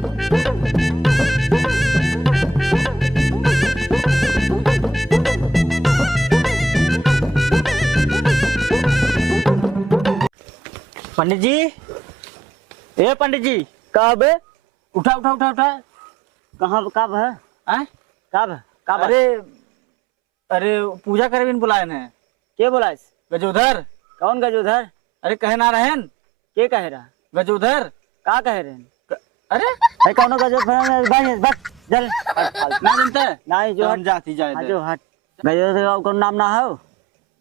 पंडित जी, ए पंडित जी, कब है? उठा उठा उठा उठा। कहाँ कब है? कब कब? अरे पूजा करे बिन बुलाए ने। के बुलाए? गजोधर। कौन गजोधर? अरे कहे ना रहन। के कहे रहा? गजोधर का कहे रहन? अरे कौन गजोधर? बस जल ना जानते नहीं जो हट जाती जाए जो हट। गजोधर का कौन नाम ना हो?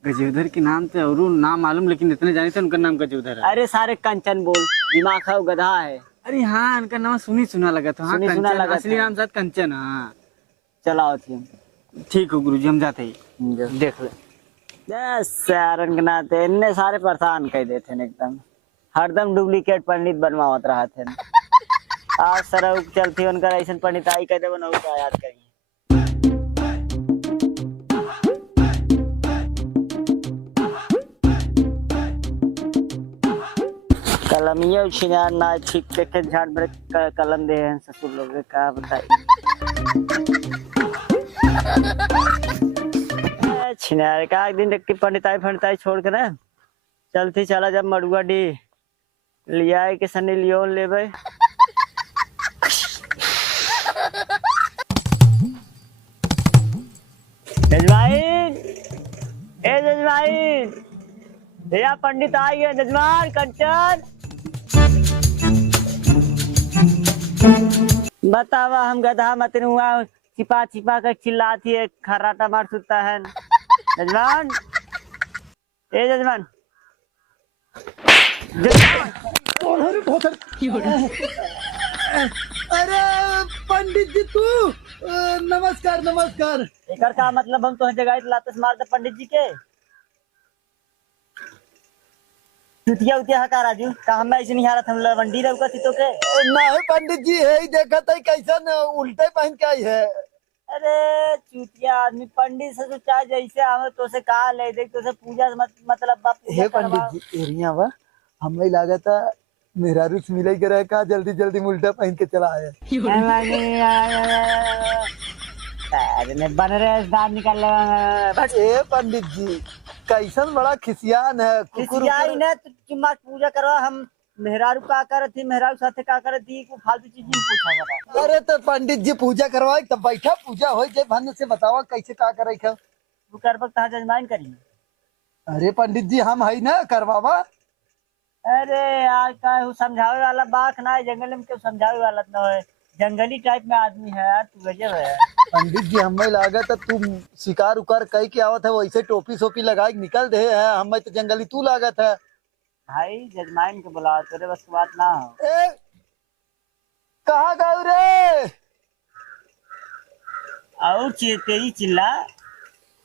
गजोधर के नाम से और नाम मालूम, लेकिन इतने जाने थे उनका नाम गजोधर है। अरे सारे कंचन बोल, दिमाग है गधा है। अरे हाँ, उनका नाम सुनी सुना लगा था। हाँ, सुना लगा, असली नाम शायद कंचन। हाँ चलाओ थी। ठीक हो गुरुजी, हम जाते ही देख ले। सारन के नाते इतने सारे परेशान कर देते हैं, एकदम हरदम डुप्लीकेट पंडित बनवावत रहा थे। आज सर चलती उनका ऐसा पंडित आई कह दे बनाऊ का याद करिए। कलमिया छिनार ना ठीक देखे झाड़ भर कलम दे हैं ससुर लोग का बताई। छिनार का एक दिन की पंडिताई छोड़ के ना चलती चला जब मड़ुआ डी लिया के सनी लियोन ले भाई। जजमाइन, ए जजमाइन, भैया पंडित आ गए। जजमान कंचन बतावा, हम गधा मत हुआ छिपा छिपा कर चिल्लाती है, खर्राटा मार सुता है। जजमान, ए जजमान, अरे पंडित जी तू, नमस्कार नमस्कार। एकर का मतलब हम तो जगह लातस मार दे पंडित जी के। चुतिया उतिया हका राजू का हम ऐसे नहीं हारत, हम लवंडी रहुका थी तो के नहीं पंडित जी है देखा था कैसन उल्टे पहन के आई है। अरे चुतिया आदमी, पंडित से तो चाहे जैसे हमें तो से कहा ले देख तो से पूजा मतलब हे पंडित जी एरिया वा हमें लगा था मेरा रुच मिले करे का जल्दी जल्दी उल्टा पहन के चला आया। अरे बन रहे दांत निकाल ले। ए पंडित जी कैसन बड़ा खिसियान है। खिसियाई ने तुम्हार पूजा करो, हम मेहरारू का करत थी, मेहरारू साथे का करत थी, को फालतू चीज नहीं पूछा करा। अरे तो पंडित जी पूजा करवाए तब बैठा पूजा हो जाए, भन से बतावा कैसे का करे का तू कर बक जजमान करी। अरे पंडित जी हम है ना करवावा। अरे यार का समझावे वाला बात ना है, जंगल में क्यों समझावे वाला ना है, जंगली टाइप में आदमी है यार, तू गजब है। पंडित जी हमें लागत है तुम शिकार उकार कई के आवत है, वैसे टोपी सोपी लगा के निकल दे है, हमें तो जंगली तू लागत है। भाई जजमान के बुलाओ, तेरे बस की बात ना हो। कहाँ गए रे? और तेरी चिल्ला।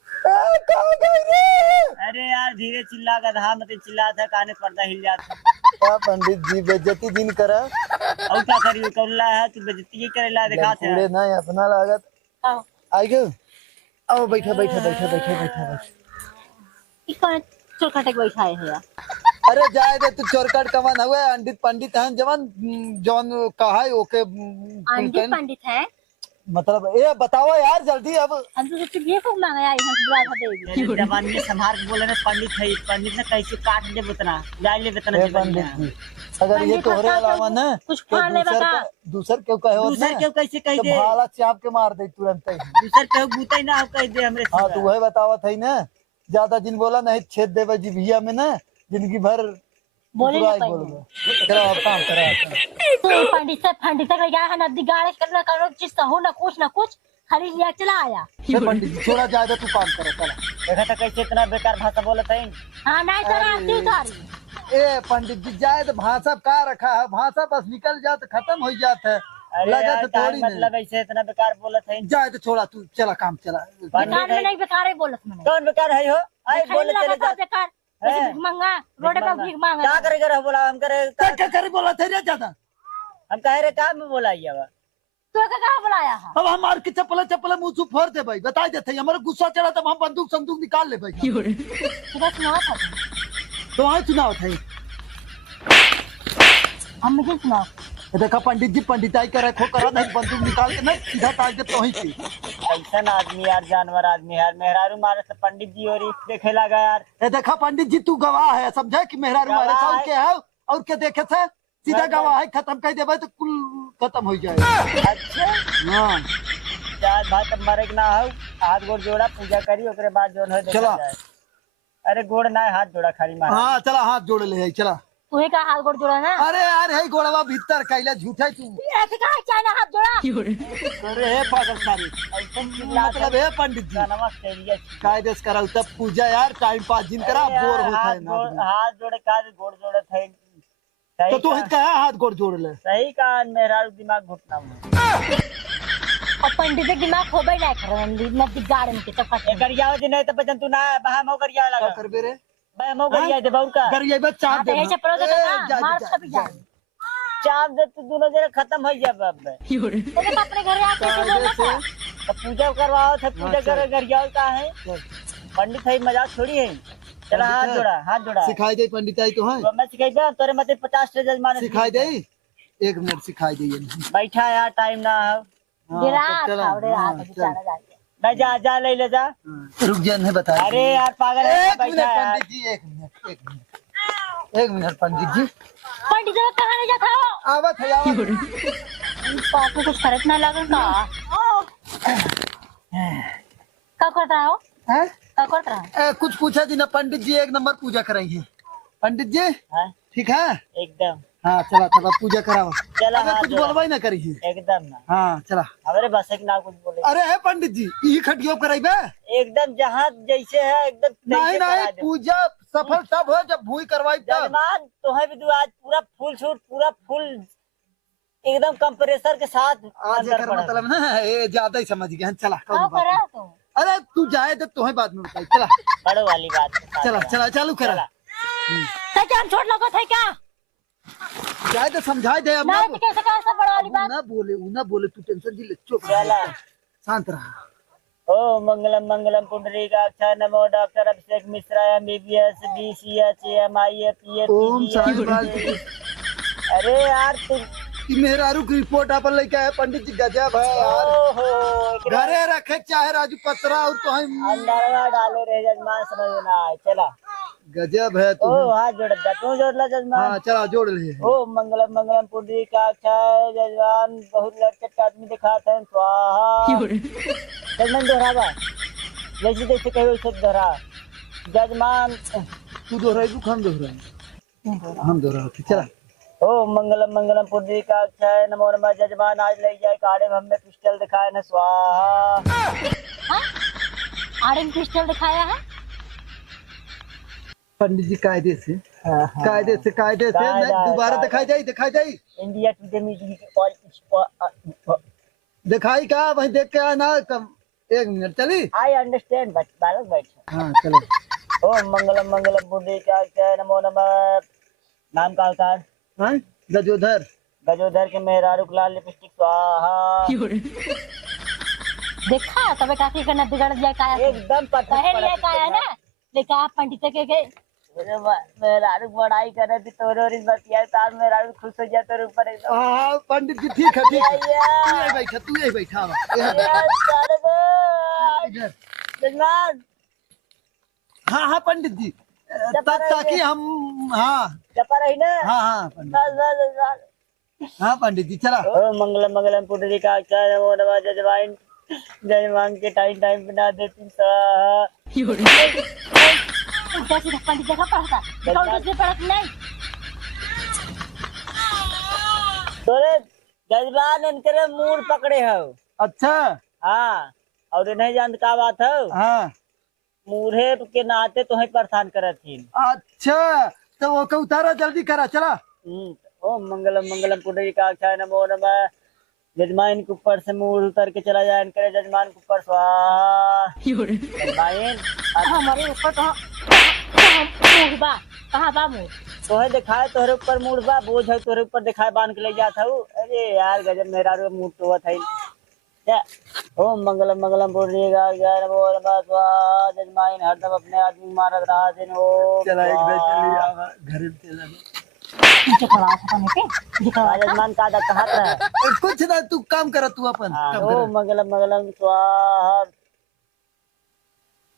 कहाँ गए रे? अरे यार धीरे चिल्ला, गधा मत चिल्ला था, काने पर्दा हिल जाता। पंडित जी बेइज्जती दिन करा और क्या करियो करला है, तू बेइज्जती ही करेला दिखाते है ना अपना लागत। आई गयो, आओ बैठा बैठा बैठा बैठा बैठा बैठा। कौन चोरकटे बैठा है यार? अरे जाए दे तू, चोरकट कवन हुए अंडित पंडित हैं जवन जवन कहा है ओके। अंडित पंडित है मतलब ये बताओ यार जल्दी। अब हम तो सिर्फ ये खूब मांगा यार, हम बुरा था दे जवान में संभाल के बोले ना पंडित है, पंडित ने कैसे काट दे उतना उड़ा ले उतना। पंडित जी अगर ये तोहरे अलावा ना कुछ फाड़ ले बता। दूसर क्यों कहे हो? दूसर क्यों कैसे कह दे? भाला चाप के मार दे तुरंत ही। दूसर क्यों बूता ही ना हो कह दे हमरे। हाँ तू वही बतावत है ना, ज्यादा दिन बोला नहीं छेद देवे जिभिया में ना, जिंदगी भर बोले ना करा काम करा। तो पंडित का क्या है, नदी गाड़े करना करो चीज हो ना कुछ खाली लिया चला आया। पंडित जी थोड़ा ज्यादा तू काम करे चला। देखा था कैसे इतना बेकार भाषा बोलत है। हाँ नहीं तो आती उतारी। ए पंडित जी जाए तो भाषा का रखा है, भाषा बस निकल जाए तो खत्म हो जाता है। लगा तो थोड़ी मतलब ऐसे इतना बेकार बोलत है। जाए तो छोड़ा तू चला काम चला। बेकार में नहीं, बेकार है बोलत मैंने। कौन बेकार है हो? आई बोले चले जा। बेकार भीख मांगा, रोड पे भीख मांगा। क्या करेगा रे? बोला हम करे क्या करे बोला थे रे ज्यादा। हम कह रहे काम में बोला ये अब तो कहाँ बुलाया है? अब हम मार के चप्पल मुंह से फोड़ दे भाई, बता देते हैं हमारा गुस्सा चढ़ा तब हम बंदूक संदूक निकाल ले भाई। बस ना था तो वहाँ चुनाव था हम नहीं सुना। देखा पंडित जी पंडिताई करे खो करो नहीं बंदूक निकाल के ना सीधा ताज दे तो ही की। कैसन आदमी यार, जानवर आदमी यार। मेहरारू मारे से पंडित जी और देखे लगा यार। ए देखा पंडित जी तू गवाह है, समझे कि मेहरा रुमारे गवाह साल है। के है और के देखे से सीधा मैं- गवाह है, खत्म कर देबे तो कुल खत्म हो जाएगा। अच्छा हां चार भाई तब मरे के ना हो, हाथ गोड़ जोड़ा पूजा करी ओकरे बाद जोन हो देखा चला। जाए। अरे गोड़ ना हाथ जोड़ा खाली मार। हां चला हाथ जोड़ ले चला। तुम्हें का हाथ गोड़ जोड़ा ना? अरे यार हे गोड़वा भीतर कैला झूठा तू। ऐसे कहा चाइना हाथ जोड़ा? अरे हे पागल सारी ऐसन चिल्ला मतलब है पंडित जी नमस्ते भैया। कायदे से कराऊ तब पूजा यार टाइम पास जिन करा बोर होता है ना। हाथ जोड़े का गोड़ जोड़े थे। तो तू हित कहा हाथ गोड़ जोड़ ले। सही कहा, मेहरारू दिमाग घुटना में। और पंडित के दिमाग खोबे ना करन नदी गार्डन के चक्कर ए करियाओ जी नहीं तो बचन तू ना बहा मो करिया क्या लगा। करबे रे बहा मो करिया दे बहु का। कर ये बस चाप हां दे तो ऐसे पड़ो तो मार सब जाए। चाप दे तू दोनों जरा खत्म हो जाए अब। तो अपने घर आके ऐसे बोलना था। तो पूजा करवाओ थे, पूजा अच्छा। करे गरियाओ का है। पंडित है मजाक थोड़ी है। चला हाथ जोड़ा, हाथ जोड़ा। सिखाई दे पंडिताई तो है तो मैं सिखाई तोरे मते 50 से जजमान सिखाई दे 1 मिनट सिखाई दे ये। बैठा यार टाइम ना हो। गिरा तो चला, खावड़े हाँ, हाथ चल। बेचारा जाए। मैं जा ले ले जा। रुक जा नहीं बता। अरे यार पागल है, एक मिनट बैठा यार। पंडित जी 1 मिनट पंडित जी पंडित जी कहाँ नहीं जाता हो? आवत है आवत। पाप में कुछ फर्क ना लगे का? क्या कर रहा हो? हैं? क्या कर रहा है? कुछ पूछा जी ना पंडित जी 1 नंबर पूजा कराई है पंडित जी हाँ, ठीक है। एकदम हाँ चला तब पूजा कराओ। चला अगर हाथ कुछ जोड़ा। बोलवा ही ना करी है। एकदम ना। हाँ चला। हमारे बस एक ना कुछ बोले। अरे है पंडित जी यही खटियो कराइबे। एकदम जहाँ जैसे है एकदम नहीं तैसे करा नहीं दे। पूजा सफल तब हो जब भूई करवाई तब। जजमान तो है भी आज पूरा फुल शूट, पूरा फुल एकदम कंप्रेसर के साथ आज अंदर कर पड़ा। मतलब ना ये ज्यादा ही समझ गया चला क्या कौन कर बात रहा नहीं। हो तुम? अरे तू जाए तो तुम्हें बाद में बताई चला बड़ो वाली बात है। चला चला चालू करा। चला। सच हम छोड़ लगो थे क्या? जाए तो समझाए दे अब ना ना तो कैसे कहा सब बड़ा वाली बात? ना बोले तू टेंशन जी ले चुप चला। शांत रहा। ओ मंगलम मंगलम पुंडरीकाक्षाय नमो doctor Abhishek Mishra MBBS BCH MIA ओम साई बाल। अरे यार तू कि मेहरारू की रिपोर्ट आप लेके आए पंडित जी गजब है यार। ओहो घरे रखे चाहे राजू पत्रा और तो हम अंदरवा डाले रे जजमान, समझ में ना आए। चला गजब है ओ तू। हाथ जोड़ दे, तू जोड़ ला जजमान। हाँ चला जोड़ ले। ओ मंगलम मंगलम पुंडरीकाक्षाय जजमान बहुत लड़के आदमी दिखाते हैं स्वाहा। जजमान दोहरावा जैसे जैसे कहे वैसे दोहरा। जजमान तू दोहराई तू हम दोहरा चला। ओ मंगलम मंगलम पुंडरीकाक्षाय नमो नमः। जजमान आज ले जाए काड़े में हमने पिस्टल दिखाए न स्वाहा। हाँ? आर्यन क्रिस्टल दिखाया है? पंडित जी कायदे से कायदे नहीं, दोबारा दिखाई जाई इंडिया टुडे म्यूजिक। दिखाई का वही देख के आना कम 1 मिनट चली। आई अंडरस्टैंड बट बालक बैठ। हाँ चलो। ओम मंगलम मंगलम पुंडरीकाक्षाय नमो नमः। नाम का होता है? हाँ गजोधर। गजोधर के मेहरारू लाल लिपस्टिक स्वाहा। देखा तबे काफी करना बिगड़ जाए काया से। एकदम पता कहे नहीं काया ना लेकिन आप पंडित के मेहरारू बड़ाई करे थी तोरे और इस बतिया तार मेहरारू खुश हो जाए तेरे ऊपर एकदम। हाँ पंडित जी ठीक है तू यही बैठा इधर। जजमान हाँ पंडित जी ताकि हम हाँ चपा रही ना। हाँ पंडित जी चला। ओ मंगलम मंगलम पुंडरीकाक्षाय नमो नमः। जजमान जजमान के टाइम टाइम बना देती स्वाहा। उल्टा सीधा पंडित जगह पढ़ता देखा उल्टा सीधा पढ़त नहीं। तोरे जजमान इनके मूड पकड़े हो। अच्छा हाँ और नहीं जानत का बात हो। हाँ मूढ़े के नाते तुम्हें परेशान करत थी। अच्छा तो वो का उतारा जल्दी करा चला। ओम मंगलम मंगलम पुंडरीकाक्षाय नमो नमः। जजमान के ऊपर से मूड उतर के चला जाए करे जजमान के ऊपर स्वाहा। जजमान हमारे ऊपर तो मूड बा कहाँ बा मूड? तोहे दिखाए तोहरे ऊपर मूड बा, बोझ है तोहरे ऊपर दिखाए बांध के ले जाता हूँ। अरे यार गजब मेहरारू मूड तो हुआ था। ओम मंगलम मंगलम पुंडरीकाक्षाय नमो नमः स्वाहा। जजमान हरदम अपने आदमी मारत रहा दिन। ओम चला एक स्वाहा। चलिए घर चला। पीछे खड़ा है पता नहीं पीछे खड़ा है। जजमान का दा कहा था कुछ ना तू काम कर तू अपन काम ओ कर। मंगलम मंगलम स्वाहा।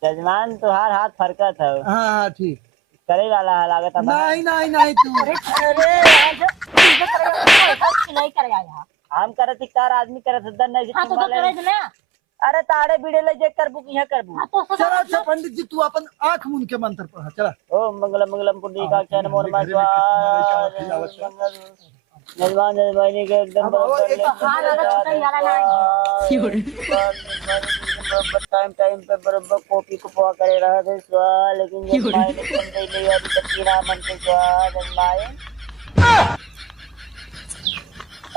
जजमान तुहार हाथ फरका था हाँ हाँ ठीक। करे वाला है लागत है नहीं नहीं नहीं तू अरे यार जो पीछे करेगा ऐसा नहीं करेगा यार। हम करत चार आदमी करत दन नहीं हाँ तो करे ना। अरे ताड़े बीड़े ले जे करबू की करबू हाँ तो चला अच्छा पंडित जी तू अपन आंख मूंद के मंत्र पढ़ा चला। ओ मंगलम मंगलम पुंडरीकाक्षाय नमो नमः जजमान जजमानी के एकदम हाँ लगा छोटा यारा ना टाइम टाइम पे बराबर कॉपी को पवा करे रहा थे स्वाहा लेकिन जजमान ने सुन नहीं अभी तक की नाम मन के स्वाहा जजमान।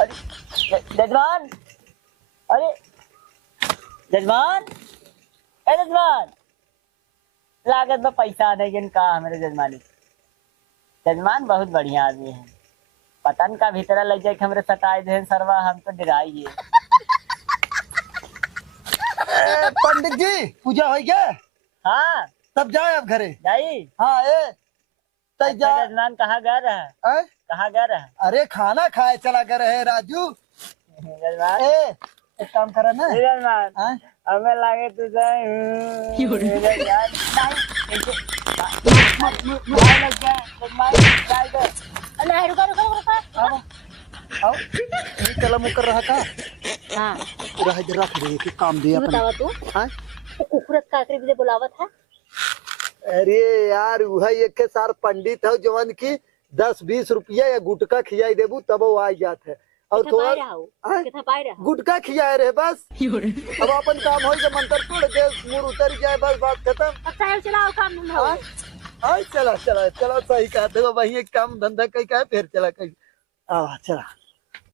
अरे जजमान अरे जजमान ए जजमान लागत में पैसा नहीं गिन का हमारे जजमानी। जजमान बहुत बढ़िया आदमी है पतन का भीतर लग जाए कि हमरे सटाई दे सरवा हम तो डराइए। पंडित जी पूजा हो गया हाँ तब जाए अब घरे। जाई हाँ ए तय जा। जजमान कहाँ गया रहा ए? कहाँ गया रहा अरे खाना खाए चला कर रहे राजू। जजमान ए एक काम करा ना। जजमान हाँ? हमें लागे तुझे नहीं रुका रुका रुका। आओ आओ ये कला मुकर रहा था। हाँ रह जरा फिर के काम दिया अपन। बतावा तू हाँ? कुकुरत काकरी भी बुलावत है। अरे यार वह एक के सार पंडित है जवन की 10-20 रुपया या गुटका खियाई देबू तब वो आ जात है और कितना थोड़ा पाई रहा हो हाँ? कितना पाई रहा गुटका खियाए रहे बस। अब अपन काम हो जाए मंत्र तोड़ दे मुंह उतर जाए बस बात खत्म। अब साइकिल चलाओ काम धंधा हो। हाँ चला चला चला सही कहते हो वही एक काम धंधा कहीं का फिर चला कहीं। चला